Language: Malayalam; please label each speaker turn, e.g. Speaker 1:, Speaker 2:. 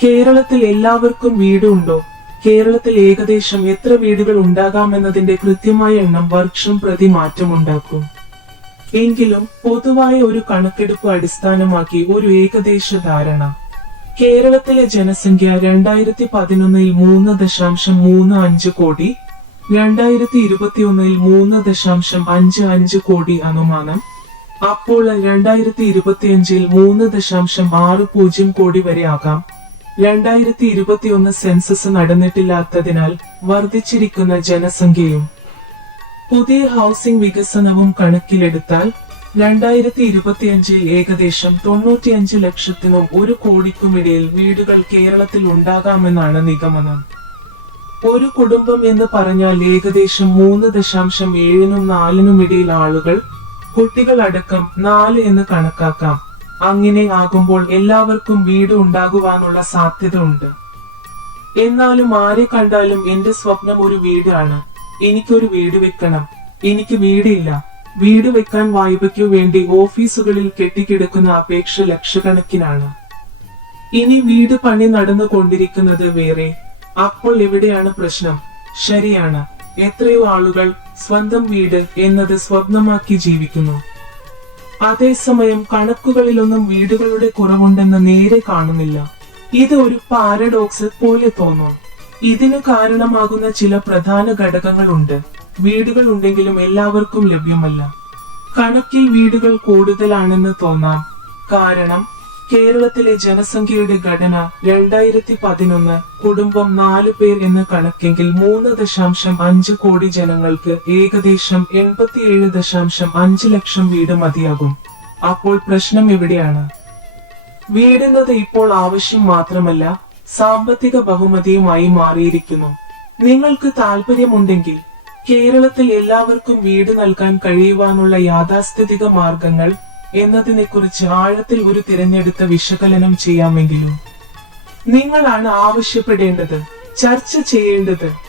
Speaker 1: കേരളത്തിൽ എല്ലാവർക്കും വീടുണ്ടോ? കേരളത്തിൽ ഏകദേശം എത്ര വീടുകൾ ഉണ്ടാകാമെന്നതിന്റെ കൃത്യമായ എണ്ണം വർഷം പ്രതി മാറ്റമുണ്ടാക്കും. എങ്കിലും പൊതുവായ ഒരു കണക്കെടുപ്പ് അടിസ്ഥാനമാക്കി ഒരു ഏകദേശ ധാരണ. കേരളത്തിലെ ജനസംഖ്യ രണ്ടായിരത്തി പതിനൊന്നിൽ മൂന്ന് ദശാംശം മൂന്ന് അഞ്ച് കോടി രണ്ടായിരത്തി ഇരുപത്തിയൊന്നിൽ മൂന്ന് ദശാംശം അഞ്ച് അഞ്ച് കോടി അനുമാനം. അപ്പോൾ രണ്ടായിരത്തി ഇരുപത്തിയഞ്ചിൽ മൂന്ന് ദശാംശം ആറ് പൂജ്യം കോടി വരെ ആകാം. രണ്ടായിരത്തി ഇരുപത്തിയൊന്ന് സെൻസസ് നടന്നിട്ടില്ലാത്തതിനാൽ വർദ്ധിച്ചിരിക്കുന്ന ജനസംഖ്യയും പുതിയ ഹൗസിംഗ് വികസനവും കണക്കിലെടുത്താൽ രണ്ടായിരത്തി ഇരുപത്തിയഞ്ചിൽ ഏകദേശം തൊണ്ണൂറ്റിയഞ്ച് ലക്ഷത്തിനും ഒരു കോടിക്കുമിടയിൽ വീടുകൾ കേരളത്തിൽ ഉണ്ടാകാമെന്നാണ് നിഗമനം. ഒരു കുടുംബം എന്ന് പറഞ്ഞാൽ ഏകദേശം മൂന്ന് ദശാംശം ഏഴിനും നാലിനും ഇടയിൽ ആളുകൾ കുട്ടികൾ അടക്കം നാല് എന്ന് കണക്കാക്കാം. അങ്ങനെ ആകുമ്പോൾ എല്ലാവർക്കും വീട് ഉണ്ടാകുവാനുള്ള സാധ്യത ഉണ്ട് എന്നാലും ആരെ കണ്ടാലും എന്റെ സ്വപ്നം ഒരു വീടാണ്. എനിക്കൊരു വീട് വെക്കണം. എനിക്ക് വീടില്ല. വീട് വെക്കാൻ വായ്പയ്ക്കു വേണ്ടി ഓഫീസുകളിൽ കെട്ടിക്കിടക്കുന്ന അപേക്ഷ ലക്ഷക്കണക്കിനാണ്. ഇനി വീട് പണി നടന്നു കൊണ്ടിരിക്കുന്നത് വേറെ. അപ്പോൾ എവിടെയാണ് പ്രശ്നം? ശരിയാണ്. എത്രയോ ആളുകൾ സ്വന്തം വീട് എന്നത് സ്വപ്നമാക്കി ജീവിക്കുന്നു. അതേസമയം കണക്കുകളിലൊന്നും വീടുകളുടെ കുറവുണ്ടെന്ന് നേരെ കാണുന്നില്ല. ഇത് ഒരു പാരഡോക്സ് പോലെ തോന്നും. ഇതിന് കാരണമാകുന്ന ചില പ്രധാന ഘടകങ്ങളുണ്ട്. വീടുകൾ ഉണ്ടെങ്കിലും എല്ലാവർക്കും ലഭ്യമല്ല. കണക്കിൽ വീടുകൾ കൂടുതലാണെന്ന് തോന്നാം. കാരണം കേരളത്തിലെ ജനസംഖ്യയുടെ ഘടന രണ്ടായിരത്തി പതിനൊന്ന് കുടുംബം നാല് പേർ എന്ന കണക്കെങ്കിൽ മൂന്ന് ദശാംശം അഞ്ച് കോടി ജനങ്ങൾക്ക് ഏകദേശം എൺപത്തിയേഴ് ദശാംശം അഞ്ച് ലക്ഷം വീട് മതിയാകും. അപ്പോൾ പ്രശ്നം എവിടെയാണ്? വീടെന്നത് ഇപ്പോൾ ആവശ്യം മാത്രമല്ല സാമ്പത്തിക ബഹുമതിയുമായി മാറിയിരിക്കുന്നു. നിങ്ങൾക്ക് താല്പര്യമുണ്ടെങ്കിൽ കേരളത്തിൽ എല്ലാവർക്കും വീട് നൽകാൻ കഴിയുവാനുള്ള യാഥാസ്ഥിതിക മാർഗങ്ങൾ എന്നതിനെക്കുറിച്ച് ആഴത്തിൽ ഒരു തിരഞ്ഞെടുത്ത വിശകലനം ചെയ്യാമെങ്കിലും നിങ്ങളാണ് ആവശ്യപ്പെടേണ്ടത് ചർച്ച ചെയ്യേണ്ടത്.